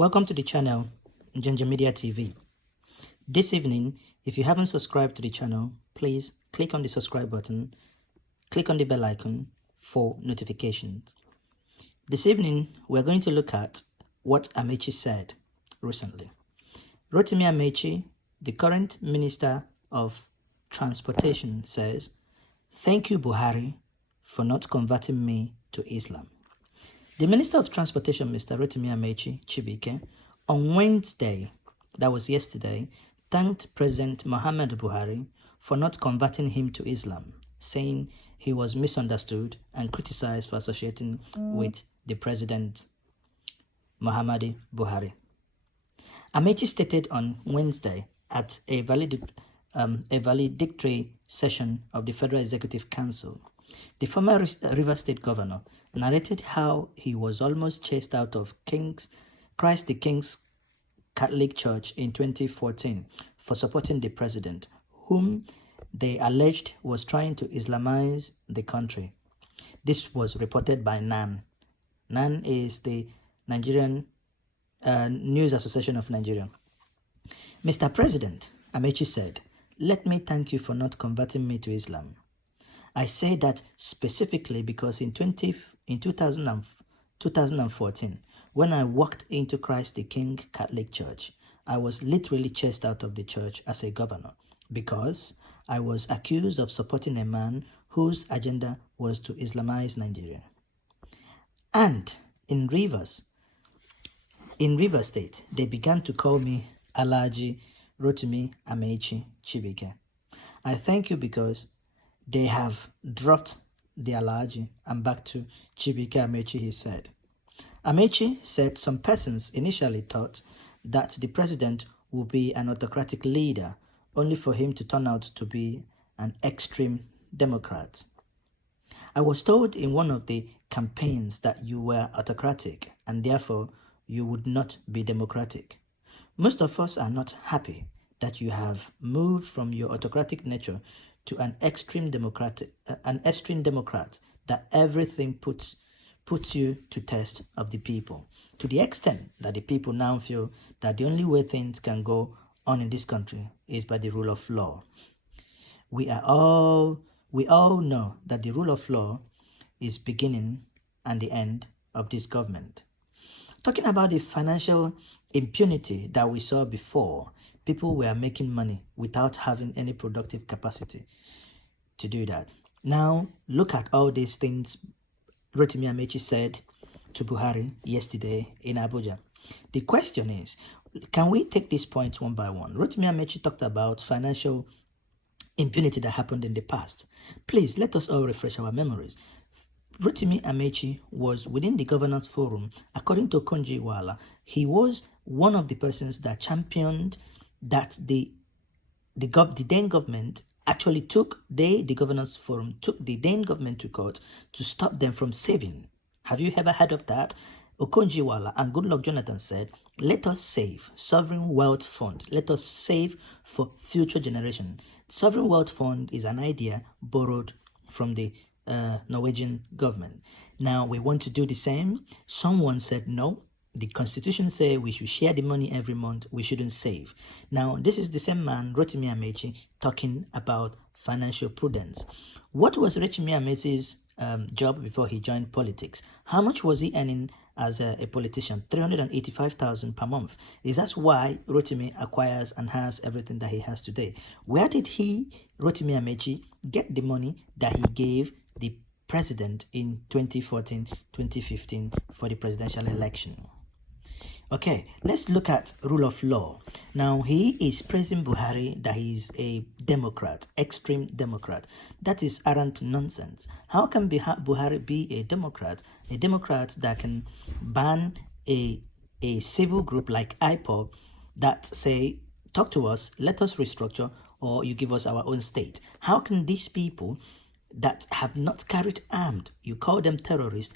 Welcome to the channel, Ginger Media TV. This evening, if you haven't subscribed to the channel, please click on the subscribe button, click on the bell icon for notifications. This evening, we're going to look at what Amaechi said recently. Rotimi Amaechi, the current Minister of Transportation, says, "Thank you, Buhari, for not converting me to Islam." The Minister of Transportation, Mr. Rotimi Amaechi Chibike, on Wednesday, that was yesterday, thanked President Muhammad Buhari for not converting him to Islam, saying he was misunderstood and criticized for associating with the President Muhammad Buhari. Amaechi stated on Wednesday at a valedictory session of the Federal Executive Council. The former Rivers State Governor narrated how he was almost chased out of Christ the King's Catholic Church in 2014 for supporting the president, whom they alleged was trying to Islamize the country. This was reported by NAN. NAN is the Nigerian News Association of Nigeria. Mr. President, Amaechi said, "Let me thank you for not converting me to Islam. I say that specifically because in 2014, when I walked into Christ the King Catholic Church, I was literally chased out of the church as a governor because I was accused of supporting a man whose agenda was to Islamize Nigeria. And in Rivers State, they began to call me Alhaji Rotimi Amaechi Chibike. I thank you because they have dropped the Alhaji and back to Chibike Amaechi," he said. Amaechi said some persons initially thought that the president would be an autocratic leader, only for him to turn out to be an extreme Democrat. "I was told in one of the campaigns that you were autocratic and therefore you would not be democratic. Most of us are not happy that you have moved from your autocratic nature to an extreme Democrat that everything puts you to test of the people, to the extent that the people now feel that the only way things can go on in this country is by the rule of law. We all know that the rule of law is beginning and the end of this government." Talking about the financial impunity that we saw before, people were making money without having any productive capacity to do that. Now, look at all these things Rotimi Amaechi said to Buhari yesterday in Abuja. The question is, can we take these points one by one? Rotimi Amaechi talked about financial impunity that happened in the past. Please, let us all refresh our memories. Rotimi Amaechi was within the governance forum. According to Okonjo-Iweala, he was one of the persons that championed that the then government actually the governance forum took the then government to court to stop them from saving. Have you ever heard of that? Okonjo-Iweala and Goodluck Jonathan said, "Let us save sovereign wealth fund. Let us save for future generation." Sovereign wealth fund is an idea borrowed from the Norwegian government. Now we want to do the same. Someone said no. The constitution says we should share the money every month. We shouldn't save. Now, this is the same man, Rotimi Amaechi, talking about financial prudence. What was Rotimi Amaechi's job before he joined politics? How much was he earning as a politician? 385,000 per month. Is that why Rotimi acquires and has everything that he has today? Where did Rotimi Amaechi, get the money that he gave the president in 2014-2015 for the presidential election? Okay, let's look at rule of law. Now, he is praising Buhari that he is a Democrat, extreme Democrat. That is arrant nonsense. How can Buhari be a Democrat that can ban a civil group like IPOB that say, talk to us, let us restructure, or you give us our own state? How can these people that have not carried armed, you call them terrorists?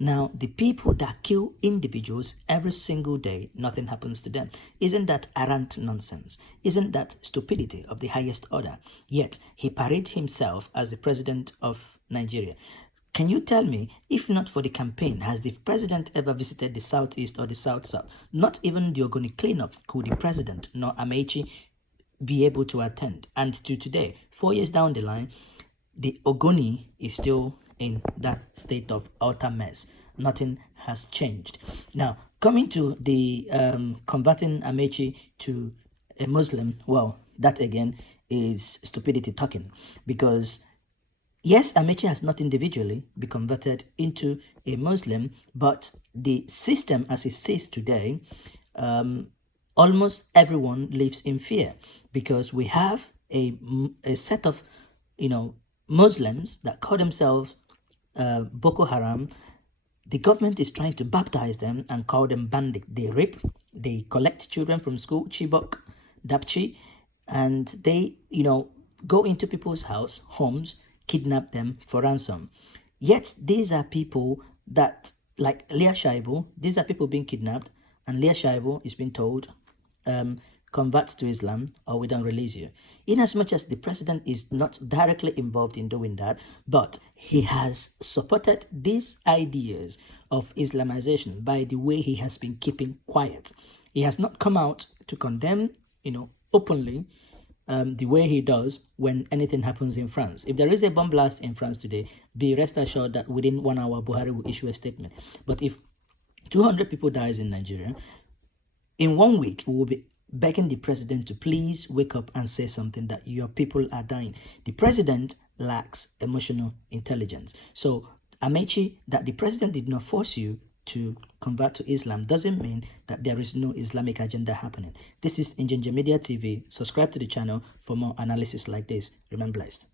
Now, the people that kill individuals every single day, nothing happens to them. Isn't that arrant nonsense? Isn't that stupidity of the highest order? Yet, he parades himself as the president of Nigeria. Can you tell me, if not for the campaign, has the president ever visited the southeast or the south-south? Not even the Ogoni cleanup could the president nor Amaechi be able to attend. And to today, 4 years down the line, the Ogoni is still in that state of utter mess. Nothing has changed. Now, coming to the converting Amaechi to a Muslim, well, that again is stupidity talking, because yes, Amaechi has not individually been converted into a Muslim, but the system as it says today, almost everyone lives in fear, because we have a set of, Muslims that call themselves Boko Haram. The government is trying to baptize them and call them bandit. They rape, they collect children from school, Chibok, Dapchi, and they, go into people's homes, kidnap them for ransom. Yet these are people that, like Leah Shaibu, these are people being kidnapped, and Leah Shaibu is being told, convert to Islam or we don't release you. In as much as the president is not directly involved in doing that, but he has supported these ideas of Islamization by the way he has been keeping quiet. He has not come out to condemn, openly, the way he does when anything happens in France. If there is a bomb blast in France today, be rest assured that within 1 hour, Buhari will issue a statement. But if 200 people dies in Nigeria, in 1 week, we will be begging the president to please wake up and say something that your people are dying. The president lacks emotional intelligence. So, Amaechi, that the president did not force you to convert to Islam doesn't mean that there is no Islamic agenda happening. This is Injinja Media TV. Subscribe to the channel for more analysis like this. Remain blessed.